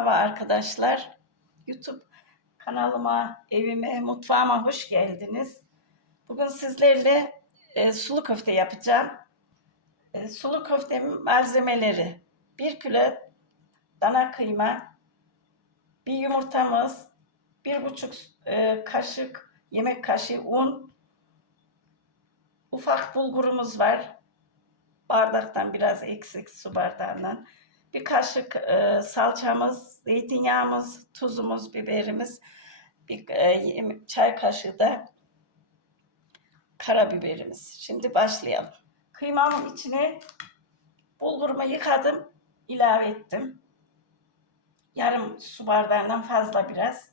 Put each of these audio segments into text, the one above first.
Merhaba arkadaşlar. YouTube kanalıma, evime, mutfağıma hoş geldiniz. Bugün sizlerle e, sulu köfte yapacağım. E, sulu köftemin malzemeleri. 1 kilo dana kıyma, bir yumurtamız, bir buçuk e, kaşık yemek kaşığı un, ufak bulgurumuz var. Bardaktan biraz eksik su bardağından bir kaşık e, salçamız, zeytinyağımız, tuzumuz, biberimiz, bir e, çay kaşığı da karabiberimiz. Şimdi başlayalım. Kıymamın içine bulgurumu yıkadım, ilave ettim. Yarım su bardağından fazla biraz.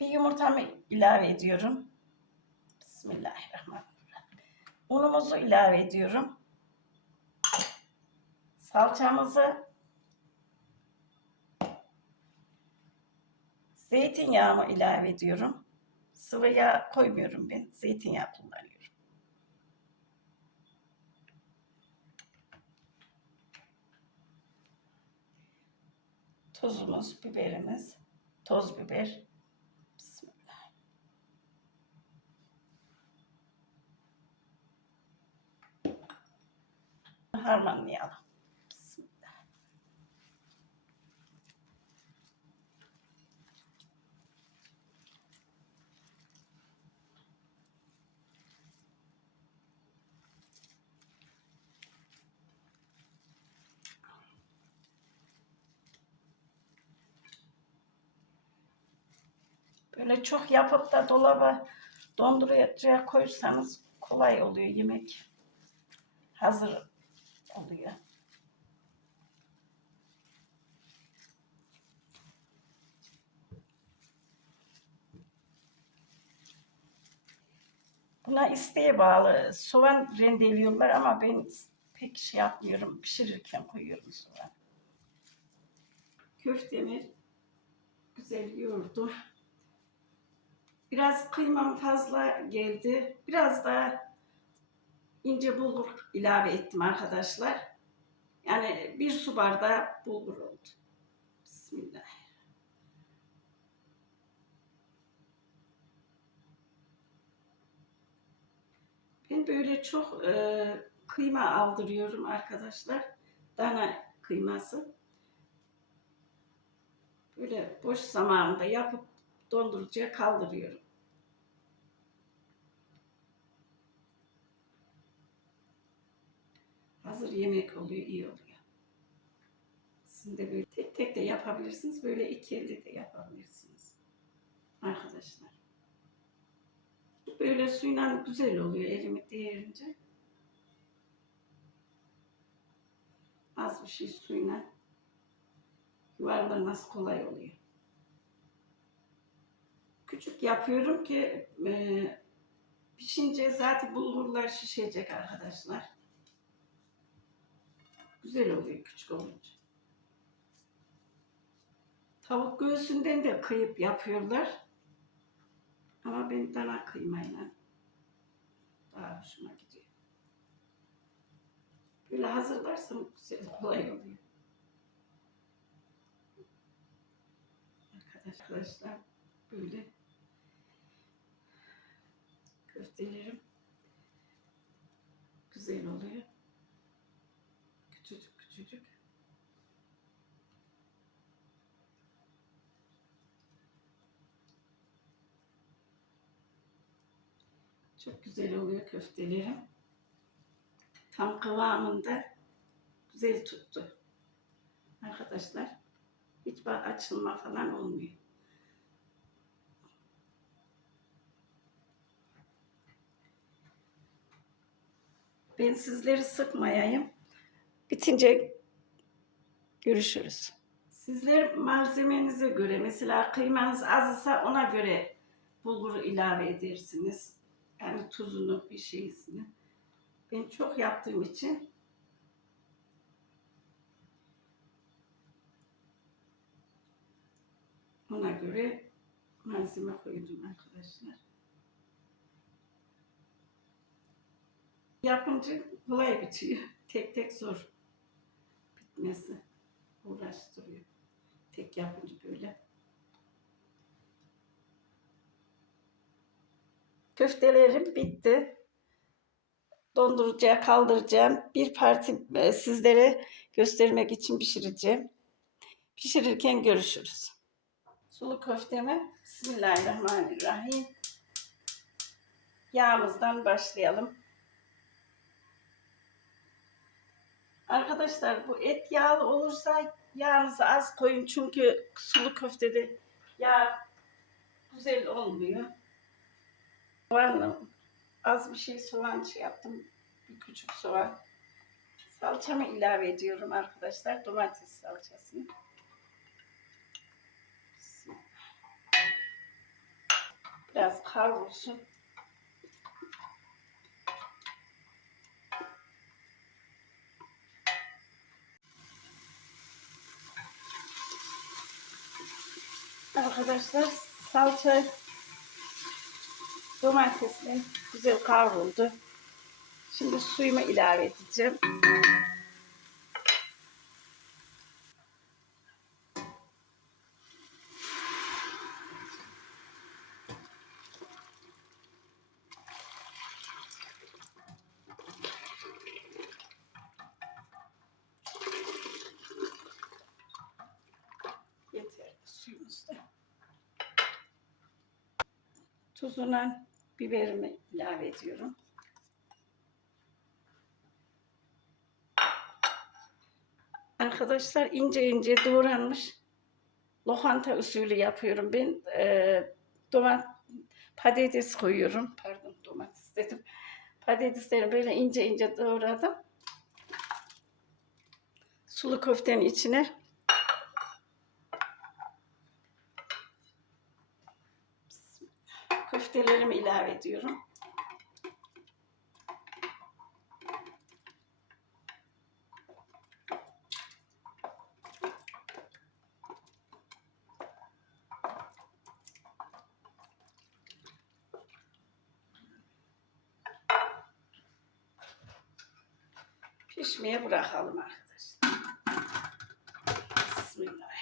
Bir yumurtamı ilave ediyorum. Bismillahirrahmanirrahim. Unumuzu ilave ediyorum salçamızı zeytinyağımı ilave ediyorum. Sıvı yağ koymuyorum ben. Zeytinyağı kullanıyorum. Tuzumuz, biberimiz, toz biber. Harmanlayalım. Böyle çok yapıp da dolaba dondurucuya koyursanız kolay oluyor yemek. Hazır oluyor. Buna isteğe bağlı. Soğan rendeliyorlar ama ben pek şey yapmıyorum. Pişirirken koyuyorum soğan. Köftemi güzel yoğurdum. Biraz kıymam fazla geldi. Biraz da ince bulgur ilave ettim arkadaşlar. Yani bir su bardağı bulgur oldu. Bismillah. Ben böyle çok e, kıyma aldırıyorum arkadaşlar. Dana kıyması. Böyle boş zamanında yapıp dondurucuya kaldırıyorum. Hazır yemek oluyor, iyi oluyor. Siz de böyle tek tek de yapabilirsiniz. Böyle iki elde de yapabilirsiniz. Arkadaşlar. Böyle suyla güzel oluyor elimi değerince. Az bir şey suyla yuvarlaması kolay oluyor. Küçük yapıyorum ki e, pişince zaten bulgurlar şişecek arkadaşlar. Güzel oluyor küçük olunca. Tavuk göğsünden de kıyıp yapıyorlar. Ama ben dana kıymayla daha hoşuma gidiyor. Böyle hazırlarsam güzel kolay oluyor. Arkadaşlar böyle köftelerim güzel oluyor. Küçücük küçücük. Çok güzel oluyor köftelerim. Tam kıvamında güzel tuttu. Arkadaşlar hiç açılma falan olmuyor. Ben sizleri sıkmayayım. Bitince görüşürüz. Sizler malzemenize göre mesela kıymanız azsa ona göre bulguru ilave edersiniz. Yani tuzunu bir şeysini. Ben çok yaptığım için ona göre malzeme koydum arkadaşlar. Yapınca kolay bitiyor. Tek tek zor bitmesi. Uğraştırıyor. tek yapınca böyle. Köftelerim bitti. Dondurucuya kaldıracağım. Bir parti e, sizlere göstermek için pişireceğim. Pişirirken görüşürüz. Sulu köftemi Bismillahirrahmanirrahim. Yağımızdan başlayalım. Arkadaşlar bu et yağlı olursa yağınızı az koyun çünkü sulu köftede yağ güzel olmuyor. Soğanla az bir şey soğan şey yaptım. Bir küçük soğan. Salçamı ilave ediyorum arkadaşlar. Domates salçasını. Biraz kavrulsun. Arkadaşlar salça domatesle güzel kavruldu. Şimdi suyumu ilave edeceğim. Tuzuna biberimi ilave ediyorum. Arkadaşlar ince ince doğranmış lokanta usulü yapıyorum ben. Ee, domat patates koyuyorum. Pardon domates dedim. Patatesleri böyle ince ince doğradım. Sulu köftenin içine köftelerimi ilave ediyorum. Pişmeye bırakalım arkadaşlar. Bismillahirrahmanirrahim.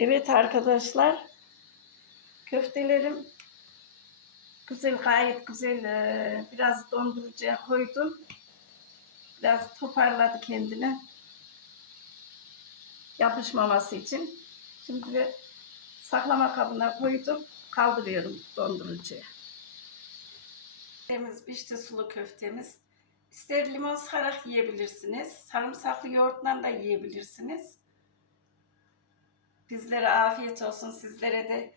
Evet arkadaşlar. Köftelerim güzel gayet güzel e, biraz dondurucuya koydum. Biraz toparladı kendini. Yapışmaması için. Şimdi saklama kabına koydum. Kaldırıyorum dondurucuya. Köftemiz pişti sulu köftemiz. İster limon sıkarak yiyebilirsiniz. Sarımsaklı yoğurtla da yiyebilirsiniz. Bizlere afiyet olsun. Sizlere de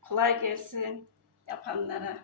kolay gelsin yapanlara.